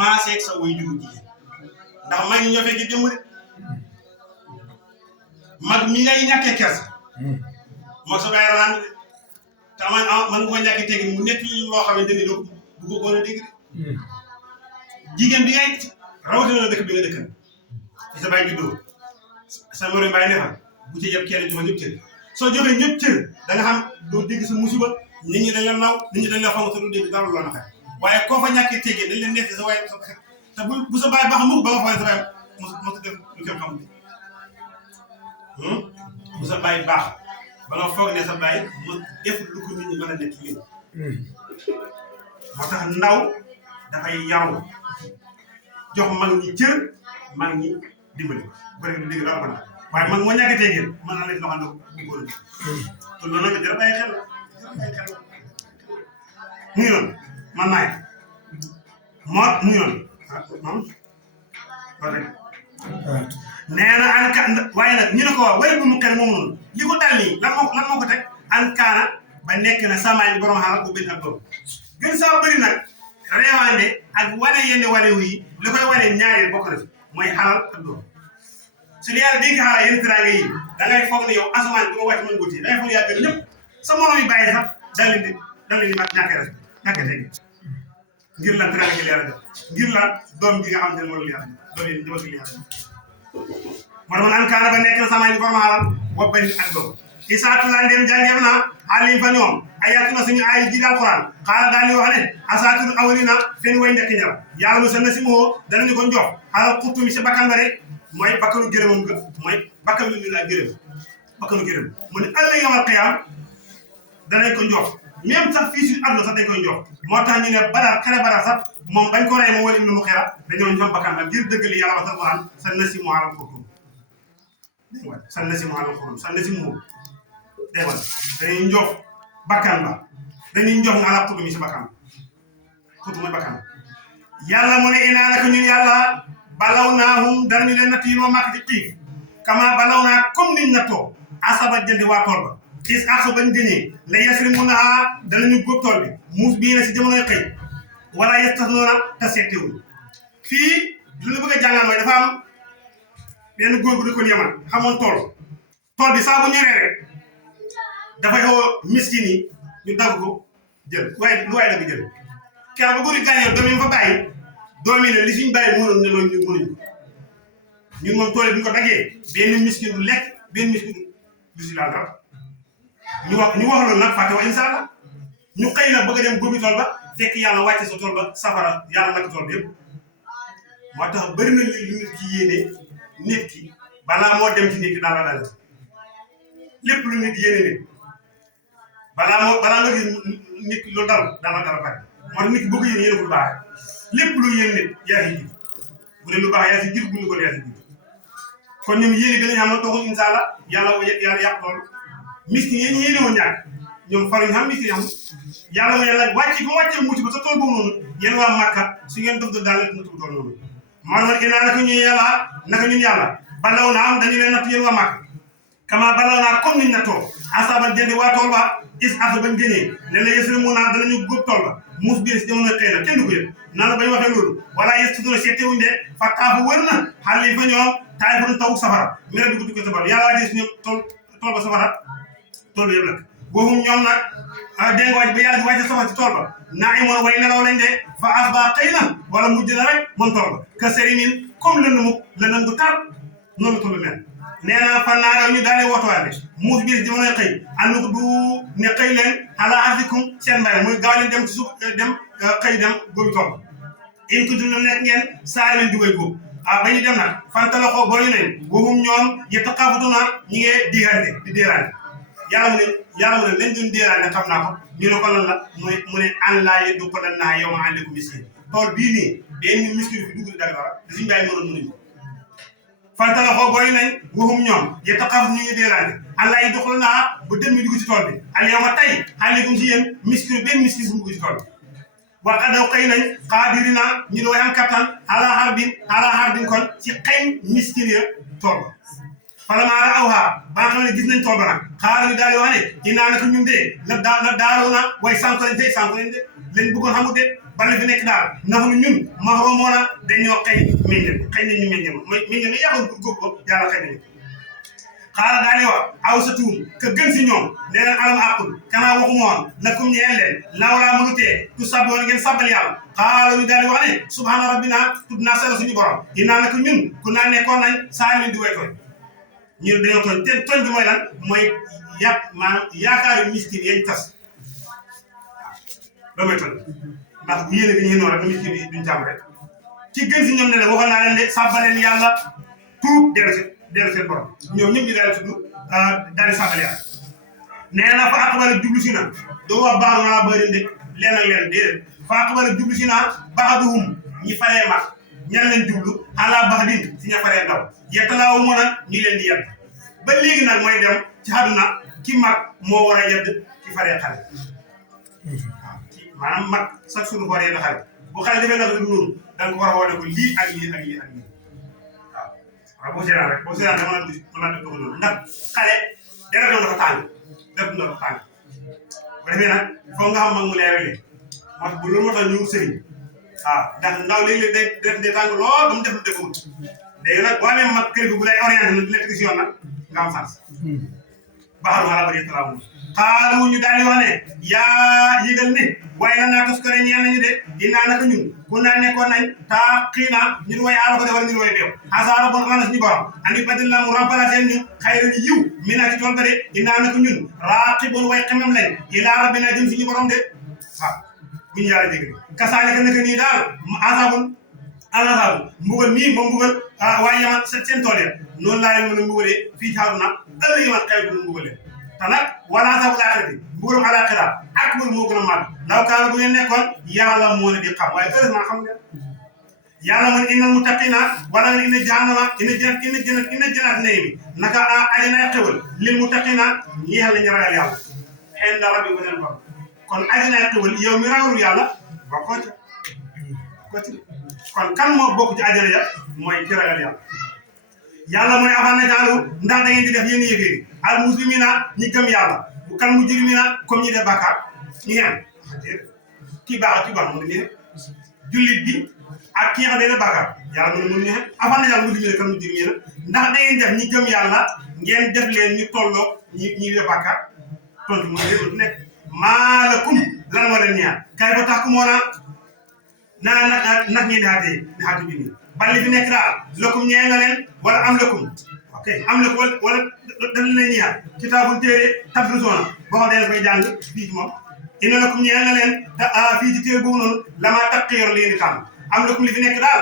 maaseeg sa way juru jigéen ndax mag ñi ñoo fekk démb de mag mi ngay ñàkkee kersa moo sa bàyyi raan de te man nga ko ñàkkee tegin mu nekk loo xamante ni doo bu ko góor a dégg de jigéen bi ngay rawatina dëkk bi nga dëkkan fi sa bàyyi juddoo sa moroom bàyyi ne fa bu ci yëpp kenn joxe ñëpp cër soo joxee ñëpp cër da nga xam doo dégg sa musiba nit ñi dañ la naw nit ñi dañ la fonk te doo dégg dara lu la naqare waaye koo fa ñàkkee tegee dañ leen nekk sa waaye te bu sa bàyyi baax mukk ba nga foog sa bàyyi mos def lu kenn xamul bu sa bàyyi baax ba nga foog ne sa bàyyi mu def lu ko nit ñi mën a nekk léegi moo tax ndaw dafay yaru jox mag ñi cër mag ñi dimbali bu rek du dégg dara ko waaye man moo ñàkk a teggeel mën naa leen loxo bu góor a te loolu nag jar bàyyi xel mu ngi noonu man naay mu ngi noonu nee na ANCAR waaye nag ñu ne ko waaye bu mu kër moom noonu li ko dal nii lan moo ko teg ANCAR ba nekk na samaay bi borom xaaral bu benn ak doom gën saa bëri nag reewaande ak wane yenn wane wu yi li koy wane ñaareel bokk na fi mooy xalal ak doom su dee yàlla dénk xaaral yenn teraanga yi da ngay foog ne yow asamaan bi ma wàcc mën góoti da ngay foog yaa gën ñëpp sa morom yi bàyyi sax da leen di ñàkkee rek ñàkkee teg ngir lan teraanga gi leer a def ngir lan doom bi nga xam ne moom la yàlla doom yi jëma gi yàlla moo tax man ANCAR ba nekk na samaay bi borom xaaral wa benn ak doom isaatu laa ndem jàngeef naa xaalim fa ñoom ayatuna suñu ay ji alquran xaala daal di wax ne asaatul awalina fen way njëkk ña la yàlla mu sal na si moo danañu ko jox xaalal xuttu mi si bakkan ba rek mooy bakkanu gërëmam nga mooy bakkan lu ñu la gërëm bakkanu gërëm mu ne ëllëg yawmal qiyaam danañ ko jox même sax fii suñu àdduna sax dañ koy jox moo tax ñu ne Badar xare Badar sax moom bañ ko rey moom wala ibnu Muxira dañoo ñoom bakkan ba ngir dëgg li yàlla wax alquran sal na si moo alal xuttum sal na si moo alal xuttum sal na si moo dégg nga dañuy njox bakkan ba dañuy njox nga ala xutu mi si bakkan xutu mooy bakkan yàlla mu ne inaa naka ñun yàlla balaw naahum danañu leen natt yi noo màkk ci xiif kama balaw naa comme niñ nattoo asaba jëndi waa tool ba xiis asu bañ gëñee la yasri mun naa danañu góob tool bi muus bii na si jamonoy xëy wala yestas noona te seetewul fii lu ñu bëgg a jàngal mooy dafa am benn góor bu dëkkoon Yaman xamoon tool bi saa bu ñoree rek dafay xaw a miskin yi ñu dagg ko jël waaye lu waaye dagg jël keroog ba góor yi gaañoo doom yi fa bàyyi doom yi ne li suñu bàyyi mënoon ne loolu ñun mënuñu ñun moom tool yi bu ñu ko daggee benn miskin du lekk benn miskin du si laal dara ñu wax loolu nag fàtte wa incha allah ñu xëy na bëgg a dem góobi tool ba fekk yàlla wàcce sa tool ba safara yàlla lakk tool bi yëpp moo tax bëri na lu nit ki yéene nit ki balaa moo dem ci nit ki daal la dal lépp lu nit yéene nit balaa nga gis nit lu dal dana dara bari moo tax nit ki boo ko yéene ko lu baax lépp lu yéene nit yaa si jiitu bu dee lu baax yaa si jiitu bu ñu ko yaa si jiitu kon ñoom yéene gën a xam ne toogul incha allah yàlla yàq loolu miskin yéen yéene woon ñàkk ñoom faruñ xam miskin xam yàlla mu ne la wàcc ba wàccee mucc ba sa tool boobu noonu yéen waa Màkka su ngeen dof daal leen na tudd tool noonu maa ngi leen naka ñun yàlla naka ñun yàlla balaw naa am dañu leen natt yéen waa Màkka kama balaw naa comme niñ nattoo asabal jëndi waa tool ba is asa bañ génnee ne la yësri mu naa danañu góob tool ba muus biir si jamono xëy na kenn du ko yëg nan la bañ waxee loolu wala yës tudora seetewuñ de fa taafu wër na xale yi fa ñoom taay fa taw safara mi ne dugg ko safara yàlla wàccee si ñoom tool ba safara tool bi yëpp nag waxum ñoom nag dégg nga wàcc ba yàlla di wàcce safara ci tool ba naa imoon way nelaw lañ de fa asba xëy na wala mujj na rek moom tool ba ka seri min comme lëndëm du tar noonu la tool bi mel nee na fan naa daw ñu daal di wootuwaale muus biir jamonoy xëy ànd du ne xëy leen ala ardikum seen mbay muy gaaw leen dem ci suuf dem xëy dem góobi tool in kuntum na nekk ngeen saari leen dugay góob ba ñu dem nag fantala xoo boo ñu ne waxum ñoom yetaqaafatuna ñi ngee diggante di déeraante yàlla mu ne lañ doon déeraante xam naa ko ñu ne ko lan la mu ne an laa yeddu ko dan naa yow ma àndeku miskin tool bii nii benn miskin fi dugg di dag dara da suñu bàyyi mënuñu fantala xoo booy nañ waxum ñoom yetaqaafatu ñu ngi déeraante an laa yeddu ko naa bu dem mi dugg ci tool bi al yow ma tey àndekum si yéen miskin benn miskin bu dugg ci tool bi wax daw xëy nañ xaadirina ñu doon am kattan ala harbin kon ci xëy miskin ya tool ba falamaara awha ba nga xam ne gis nañ tool ba nag xaar ñu daal di wax ne inaa naka ñun de la daaru na waaye sànq lañ de lañ bëggoon xamut de bala fi nekk daal nax nu ñun mahrumoona dañoo xëy nañu meññe mooy meññe nga yàqoon pour góob ko yàlla xëy nañu xaala daal di wax aw sa tuum ka gën si ñoom nee na alam aqul kanaa waxuma woon lakum ñeel leen lawlaa mënutee tu sabboon ngeen sabbal yàlla xaala ñu daal di wax ne subhaana rabbina tudd naa sell suñu borom innaa naka ñun ku naa nekkoon nañ saalimin di way tooñ ñun dañoo tooñ te tooñ bi mooy lan mooy maanaam yaakaaru miskin yañ tas loolu mooy tooñ ndax bu yéene bi ñu noonu rek miskin bi duñ jàmm rek ci gën si ñoom ne leen waxoon naa leen de sabbaleen yàlla tuub dellu seen borom ñoom ñëpp ñu daal di tudd daal di sabbal yàlla nee na fa aqbala jublu si na doo wax baax naa bëri de leen ak leen déedéet fa aqbala jublu si na ba'duhum ñi faree mag ñan leen jublu ala ba'din si ña faree ndaw yettalaawu mën a ñu leen di yedd ba léegi nag mooy dem ci àdduna ki mag moo war a yedd ki faree xale waaw maanaam mag chaque jour war a yedd xale bu xale defee nag lu noonu da nga ko war a wane ko lii ak lii ak lii ak lii waaw boo seetaan rek dama la def noonu ndax xale dara doon dafa tàng dara doon dafa tàng bu defee nag foog nga xam mag mu leerale moo bu loolu moo tax ñu sëriñ waaw ndax ndaw léeg-léeg day tàng lool ba mu def lu deful léegi nag boo amee mag kër gi bu lay orienté na di la teg si yoon nag nga am sens baaxal wala ba yëpp laa xaaru ñu daal di wax ne yaa yëgal ne waaye la naa tos ko ne ñeen nañu de dinaa naka ñun ku naa nekkoon nañ taa xii naa ñun way aala ko defal ñun way beew asaara bon xana suñu borom andi badil la mu remplacé ñu xayra ni yiw mi naa ci tool ba de dinaa naka ñun raqibun way xemem lañ ilaa rabbina jëm suñu borom de waaw bu ñu yàlla dégg kasaalika naka nii daal asaabu mbugal mii moom mbugal waaye yaman seen tool ya noonu laa leen mën a mbugalee fii ci àdduna ëllëg yaman xew du mbugalee te nag wala asaabu laaxirati mbugalum alaaxira akbar moo gën a màgg law kaana bu ngeen nekkoon yàlla moo ne di xam waaye heureusement xam nga yàlla man innal muttaqina wala inna jahannama inna jannat naymi naka ajana xewal lil muttaqina ñeexal nañu ragal yàlla inda rabbi bu leen borom kon ajana xewal yow mi ragalul yàlla bokkoo ci kon kan moo bokk ci ajana ya mooy ci ragal yàlla yàlla mooy afan na jaalu ndax da ngeen di def yéen yëféeri al muslimina ñi gëm yàlla bu kal mujrimina comme ñi def bàkkaar ñu xem kii baax ak kii baax mën nañu jullit bi ak ki nga xam ne def bàkkaar yàlla mën ñu xem afan na jaalu muslimina kal mujrimina ndax da ngeen def ñi gëm yàlla ngeen def leen ñu tolloo ñi def bàkkaar tontu mooy léegi nekk maalakum lan moo leen ñaan kay ba tax ku moo naan nag ñi di xaati bi nii balli fi nekk daal lakum ñeel na leen wala am lakum ok am lakum wala daf leen ñaan kitaabul téere tadrusuuna boo xam ne koy jàng fii ci moom inna lakum ñeel na leen fii ci téere boobu noonu lama taqiyar li ngeen di tànn am lakum li fi nekk daal